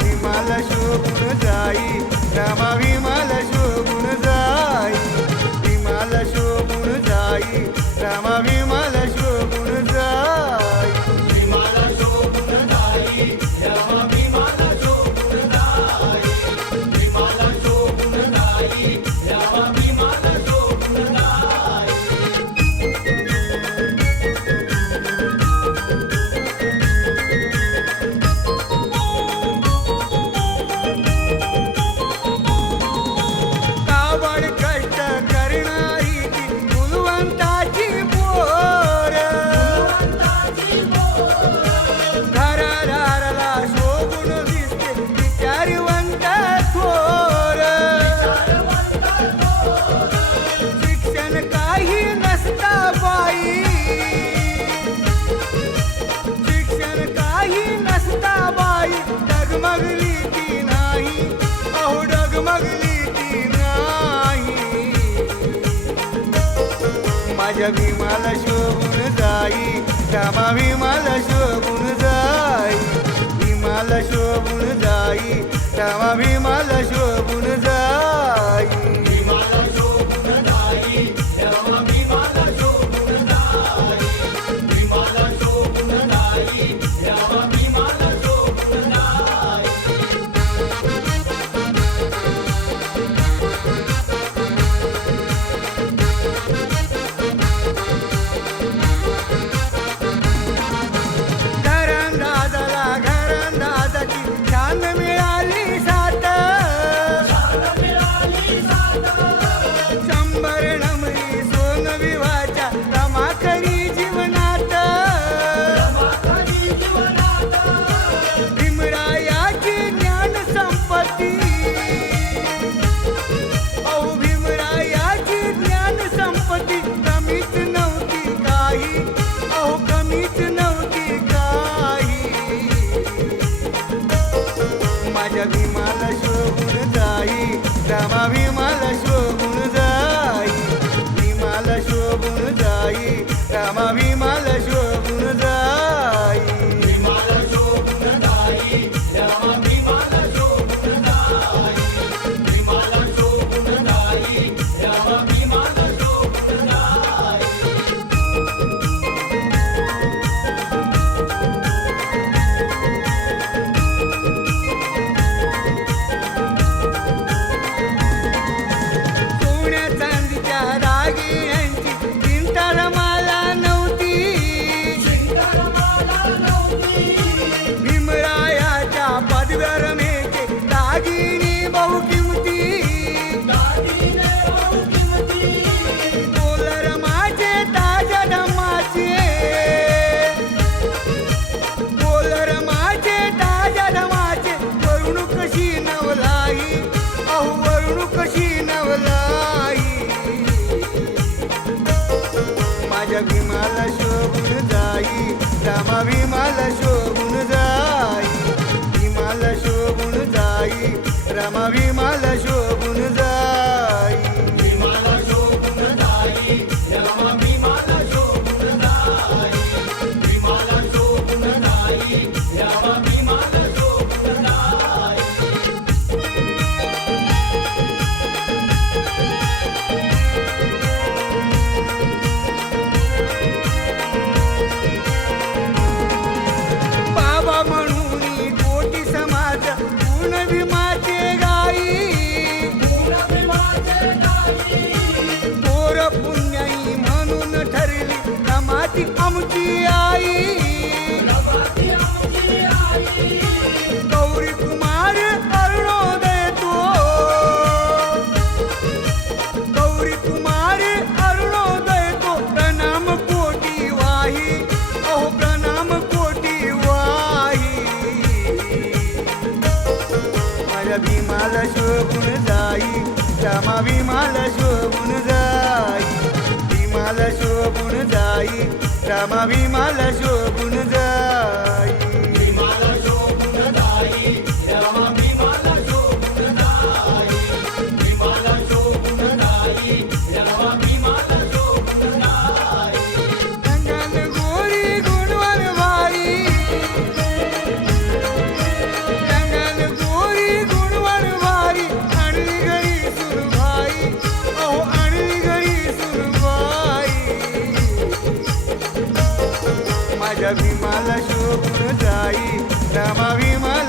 विमाला शोभून जाई रामा विमाला शोभून जाई. विमाला शोभून जाई रामा मला शोभून जाई. श्यामा भीमाला शोभून जाई. भीमाला शोभून जाई. श्यामा भीमाला शोभून जाई. Sweet. भीमाला शोभून जाई. श्यामा विमाला शोभून llama. ശുഭ്രജായി നമവിമല